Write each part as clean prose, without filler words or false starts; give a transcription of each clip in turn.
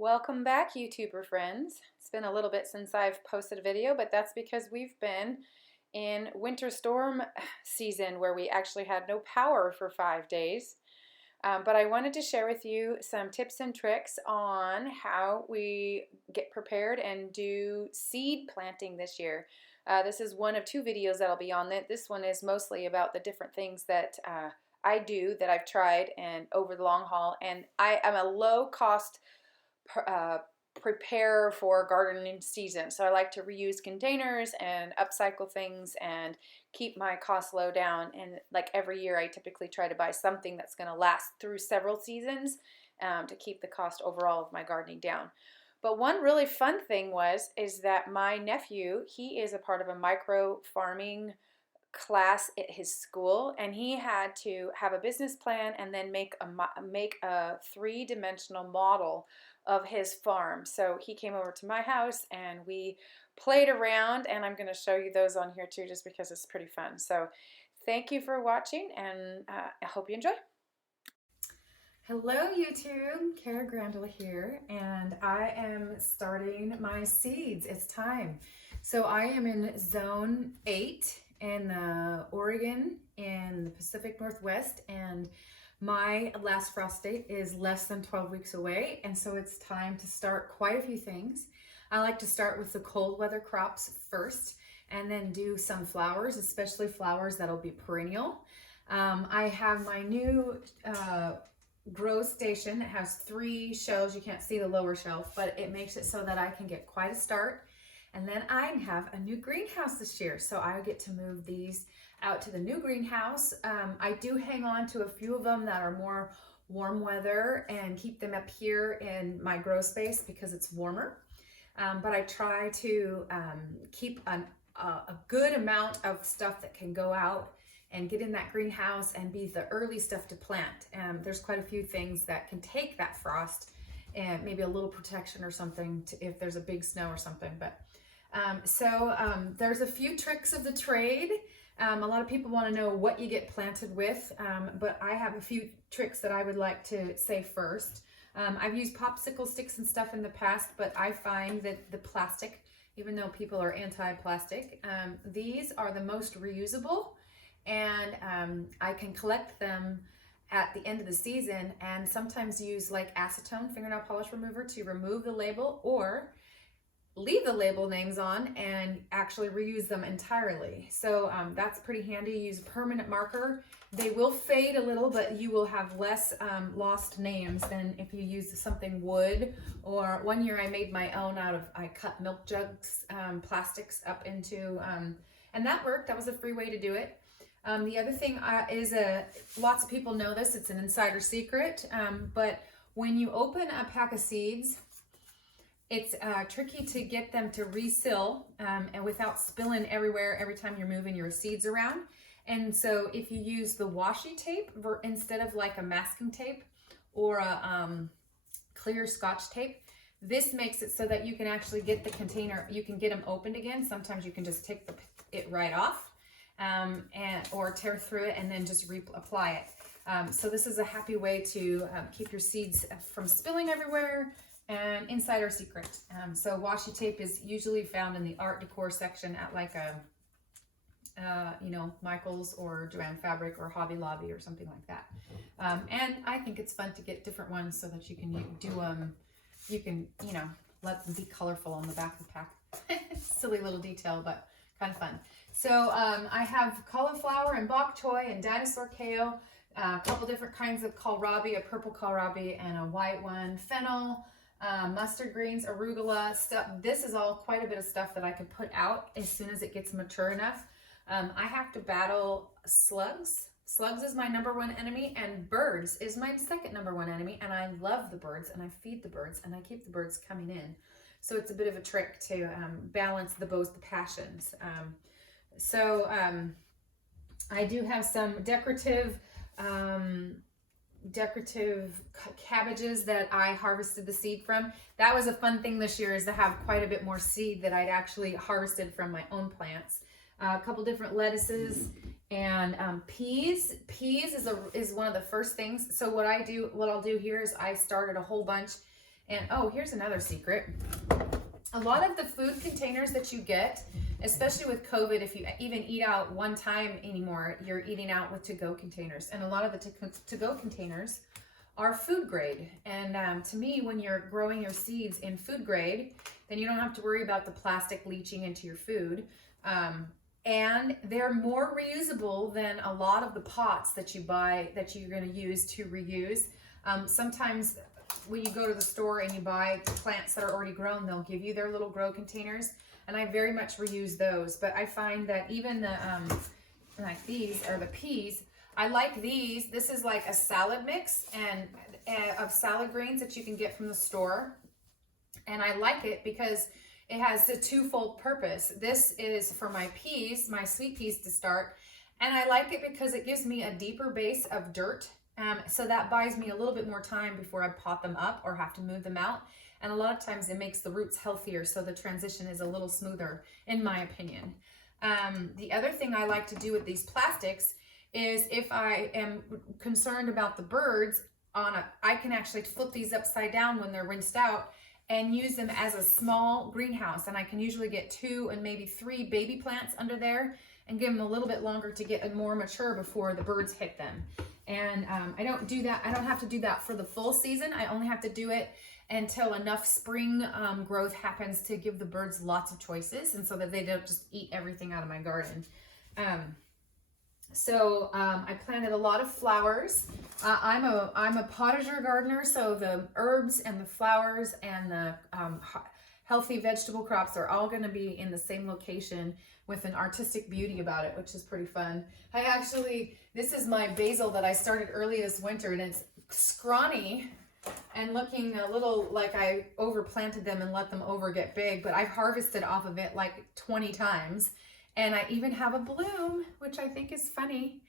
Welcome back, YouTuber friends. It's been a little bit since I've posted a video, but that's because we've been in winter storm season where we actually had no power for 5 days. But I wanted to share with you some tips and tricks on how we get prepared and do seed planting this year. This is one of two videos that'll be on it. This one is mostly about the different things that I do that I've tried and over the long haul. And I am a low cost uh, prepare for gardening season. So I like to reuse containers and upcycle things and keep my costs low down. And like every year, I typically try to buy something that's going to last through several seasons to keep the cost overall of my gardening down. But one really fun thing is that my nephew, he is a part of a micro farming class at his school, and he had to have a business plan and then make a three-dimensional model of his farm. So he came over to my house and we played around, and I'm going to show you those on here too just because it's pretty fun. So thank you for watching, and I hope you enjoy. Hello YouTube, Kara Grandela here, and I am starting my seeds. It's time. So I am in zone 8 in Oregon in the Pacific Northwest, and my last frost date is less than 12 weeks away, and so it's time to start quite a few things. I like to start with the cold weather crops first and then do some flowers, especially flowers that'll be perennial. I have my new grow station that has 3 shelves. You can't see the lower shelf, but it makes it so that I can get quite a start. And then I have a new greenhouse this year, so I get to move these out to the new greenhouse. I do hang on to a few of them that are more warm weather and keep them up here in my grow space because it's warmer. But I try to keep a good amount of stuff that can go out and get in that greenhouse and be the early stuff to plant. There's quite a few things that can take that frost and maybe a little protection or something if there's a big snow or something. But there's a few tricks of the trade. A lot of people want to know what you get planted with, but I have a few tricks that I would like to say first. I've used popsicle sticks and stuff in the past, but I find that the plastic, even though people are anti-plastic, these are the most reusable, and I can collect them at the end of the season and sometimes use like acetone fingernail polish remover to remove the label, or leave the label names on and actually reuse them entirely. So that's pretty handy. Use a permanent marker. They will fade a little, but you will have less lost names than if you use something wood. Or one year I made my own I cut milk jugs, plastics up into, and that worked. That was a free way to do it. The other thing is lots of people know this, it's an insider secret, but when you open a pack of seeds, it's tricky to get them to reseal and without spilling everywhere every time you're moving your seeds around. And so if you use the washi tape instead of like a masking tape or a clear Scotch tape, this makes it so that you can actually get the container, you can get them opened again. Sometimes you can just take it right off or tear through it and then just reapply it. So this is a happy way to keep your seeds from spilling everywhere. And insider secret. So washi tape is usually found in the art decor section at like Michael's or Joanne Fabric or Hobby Lobby or something like that. And I think it's fun to get different ones so that you can do you can let them be colorful on the back of the pack. Silly little detail, but kind of fun. So I have cauliflower and bok choy and dinosaur kale, a couple different kinds of kohlrabi, a purple kohlrabi and a white one, fennel, mustard greens, arugula stuff. This is all quite a bit of stuff that I can put out as soon as it gets mature enough. I have to battle slugs. Slugs is my #1 enemy, and birds is my second #1 enemy, and I love the birds and I feed the birds and I keep the birds coming in. So it's a bit of a trick to balance both the passions. I do have some decorative cabbages that I harvested the seed from. That was a fun thing this year, is to have quite a bit more seed that I'd actually harvested from my own plants. A couple different lettuces and peas. Peas is one of the first things. So what I'll do here is I started a whole bunch And oh, here's another secret. A lot of the food containers that you get, especially with COVID, if you even eat out one time anymore, you're eating out with to-go containers. And a lot of the to-go containers are food grade. And to me, when you're growing your seeds in food grade, then you don't have to worry about the plastic leaching into your food. And they're more reusable than a lot of the pots that you buy that you're going to use to reuse. Sometimes when you go to the store and you buy plants that are already grown, they'll give you their little grow containers, and I very much reuse those. But I find that even the like these are the peas. I like these. This is like a salad mix and of salad greens that you can get from the store, and I like it because it has a twofold purpose. This is for my peas, my sweet peas to start, and I like it because it gives me a deeper base of dirt. So that buys me a little bit more time before I pot them up or have to move them out. And a lot of times it makes the roots healthier, so the transition is a little smoother, in my opinion. The other thing I like to do with these plastics is if I am concerned about the birds, I can actually flip these upside down when they're rinsed out and use them as a small greenhouse. And I can usually get 2 and maybe 3 baby plants under there and give them a little bit longer to get more mature before the birds hit them. And I don't do that. I don't have to do that for the full season. I only have to do it until enough spring growth happens to give the birds lots of choices, and so that they don't just eat everything out of my garden. I planted a lot of flowers. I'm a potager gardener, so the herbs and the flowers and the healthy vegetable crops are all going to be in the same location with an artistic beauty about it, which is pretty fun. This is my basil that I started early this winter, and it's scrawny and looking a little like I overplanted them and let them get big, but I've harvested off of it like 20 times. And I even have a bloom, which I think is funny,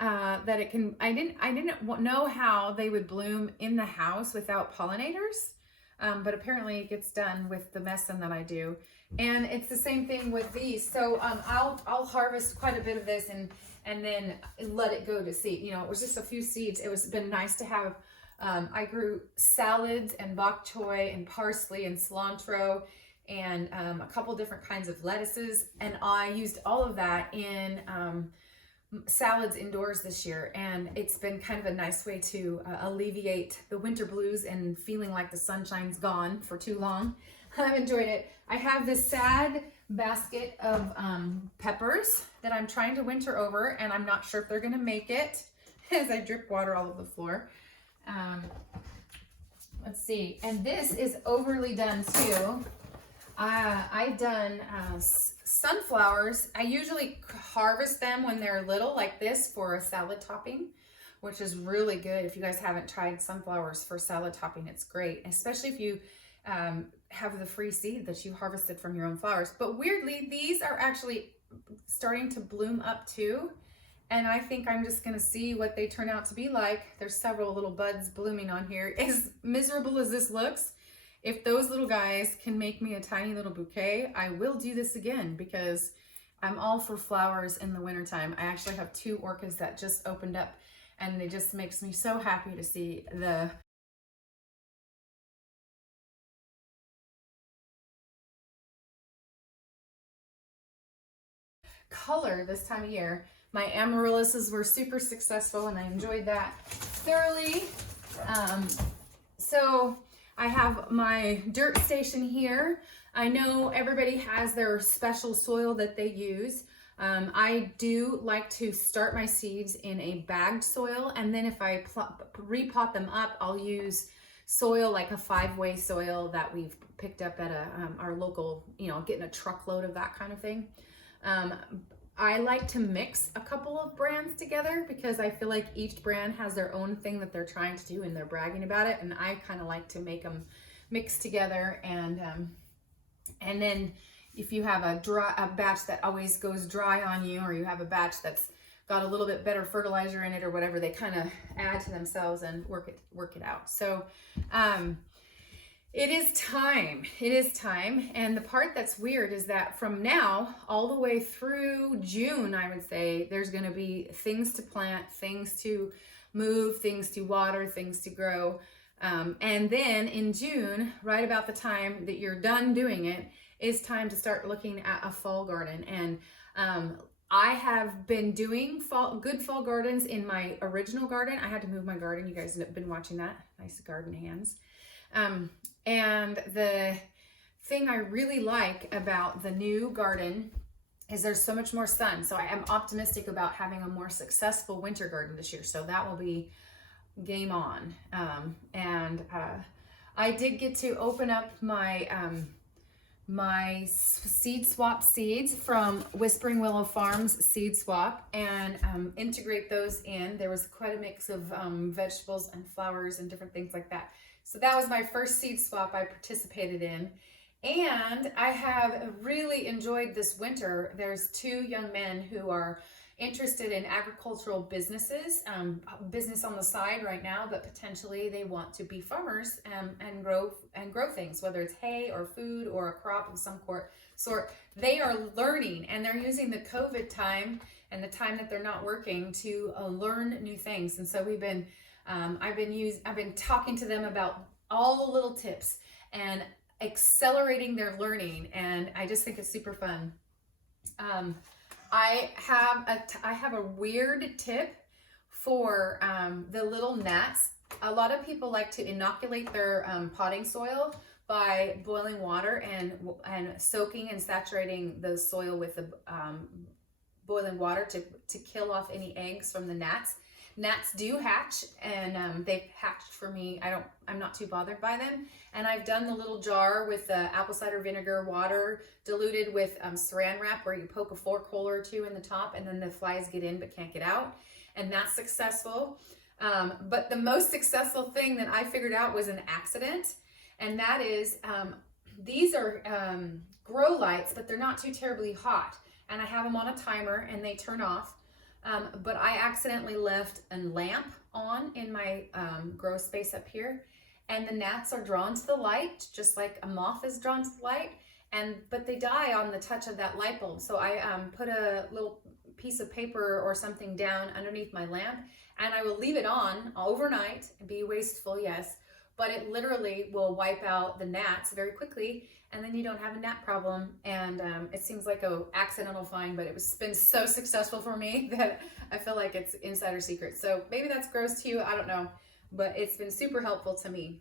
that it can, I didn't know how they would bloom in the house without pollinators. But apparently it gets done with the medicine that I do. And it's the same thing with these. So I'll harvest quite a bit of this and then let it go to seed. You know, it was just a few seeds. It was been nice to have. I grew salads and bok choy and parsley and cilantro and a couple different kinds of lettuces. And I used all of that in salads indoors this year, and it's been kind of a nice way to alleviate the winter blues and feeling like the sunshine's gone for too long. I've enjoyed it. I have this sad basket of peppers that I'm trying to winter over, and I'm not sure if they're gonna make it as I drip water all over the floor. Let's see, and this is overly done too. I've done sunflowers. I usually harvest them when they're little like this for a salad topping, which is really good. If you guys haven't tried sunflowers for salad topping, it's great, especially if you have the free seed that you harvested from your own flowers. But weirdly, these are actually starting to bloom up too, and I think I'm just gonna see what they turn out to be like. There's several little buds blooming on here. As miserable as this looks, if those little guys can make me a tiny little bouquet, I will do this again, because I'm all for flowers in the wintertime. I actually have 2 orchids that just opened up, and it just makes me so happy to see the color this time of year. My amaryllises were super successful, and I enjoyed that thoroughly. So I have my dirt station here. I know everybody has their special soil that they use. I do like to start my seeds in a bagged soil, and then if I repot them up, I'll use soil like a 5-way soil that we've picked up at our local, getting a truckload of that kind of thing. I like to mix a couple of brands together because I feel like each brand has their own thing that they're trying to do and they're bragging about it, and I kind of like to make them mix together. And then if you have a batch that always goes dry on you, or you have a batch that's got a little bit better fertilizer in it or whatever, they kind of add to themselves and work it out. So it is time. And the part that's weird is that from now all the way through June, I would say, there's going to be things to plant, things to move, things to water, things to grow. And then in June, right about the time that you're done doing it, is time to start looking at a fall garden. And I have been doing good fall gardens in my original garden. I had to move my garden. You guys have been watching that. Nice garden hands. And the thing I really like about the new garden is there's so much more sun. So I am optimistic about having a more successful winter garden this year. So that will be game on. I did get to open up my my seed swap seeds from Whispering Willow Farms Seed Swap and integrate those in. There was quite a mix of vegetables and flowers and different things like that. So that was my first seed swap I participated in. And I have really enjoyed this winter. There's two young men who are interested in agricultural businesses, business on the side right now, but potentially they want to be farmers and grow things, whether it's hay or food or a crop of some sort. They are learning, and they're using the COVID time and the time that they're not working to learn new things. And so I've been talking to them about all the little tips and accelerating their learning, and I just think it's super fun. I have a weird tip for the little gnats. A lot of people like to inoculate their potting soil by boiling water and soaking and saturating the soil with the boiling water to kill off any eggs from the gnats. Gnats do hatch, and they've hatched for me. I'm not too bothered by them. And I've done the little jar with the apple cider vinegar water diluted with saran wrap, where you poke a fork hole or two in the top, and then the flies get in but can't get out. And that's successful. But the most successful thing that I figured out was an accident. And that is, these are grow lights, but they're not too terribly hot. And I have them on a timer and they turn off. But I accidentally left a lamp on in my grow space up here, and the gnats are drawn to the light just like a moth is drawn to the light, but they die on the touch of that light bulb. So I put a little piece of paper or something down underneath my lamp, and I will leave it on overnight and be wasteful, yes, but it literally will wipe out the gnats very quickly, and then you don't have a gnat problem. And it seems like an accidental find, but it's been so successful for me that I feel like it's insider secret. So maybe that's gross to you, I don't know, but it's been super helpful to me.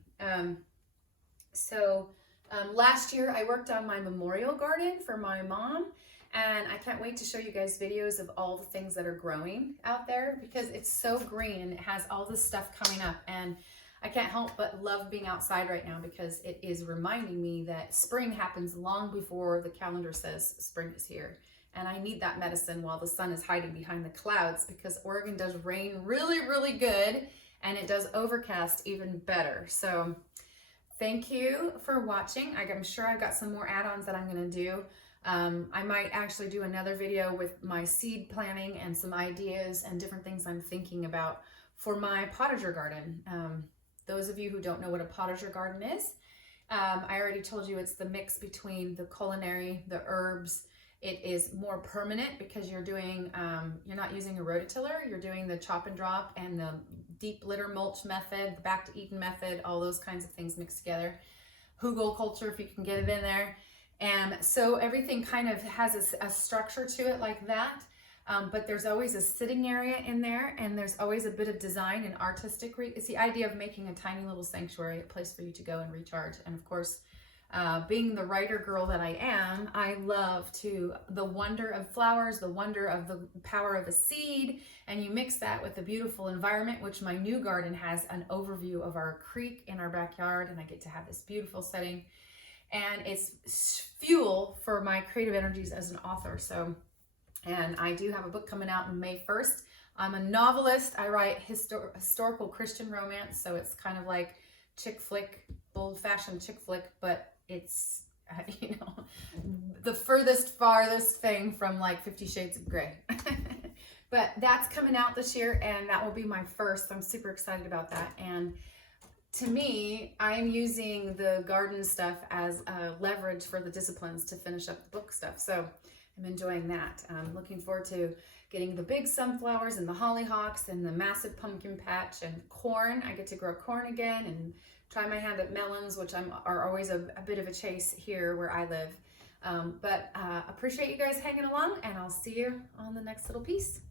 Last year I worked on my memorial garden for my mom, and I can't wait to show you guys videos of all the things that are growing out there, because it's so green and it has all this stuff coming up. And I can't help but love being outside right now, because it is reminding me that spring happens long before the calendar says spring is here. And I need that medicine while the sun is hiding behind the clouds, because Oregon does rain really, really good, and it does overcast even better. So thank you for watching. I'm sure I've got some more add-ons that I'm going to do. I might actually do another video with my seed planting and some ideas and different things I'm thinking about for my potager garden. Those of you who don't know what a potager garden is, I already told you it's the mix between the culinary, the herbs. It is more permanent because you're not using a rototiller, you're doing the chop and drop and the deep litter mulch method, the back to Eden method, all those kinds of things mixed together. Hugelkultur, if you can get it in there. And so everything kind of has a structure to it like that. But there's always a sitting area in there, and there's always a bit of design and artistic. It's the idea of making a tiny little sanctuary, a place for you to go and recharge. And of course, being the writer girl that I am, I love the wonder of flowers, the wonder of the power of a seed, and you mix that with the beautiful environment, which my new garden has an overview of our creek in our backyard, and I get to have this beautiful setting. And it's fuel for my creative energies as an author. And I do have a book coming out on May 1st. I'm a novelist. I write historical Christian romance, so it's kind of like chick flick, old-fashioned chick flick, but it's, the farthest thing from like 50 Shades of Grey. But that's coming out this year, and that will be my first. I'm super excited about that. And to me, I'm using the garden stuff as a leverage for the disciplines to finish up the book stuff. So I'm enjoying that. I'm looking forward to getting the big sunflowers and the hollyhocks and the massive pumpkin patch and corn. I get to grow corn again and try my hand at melons, which are always a bit of a chase here where I live. But appreciate you guys hanging along, and I'll see you on the next little piece.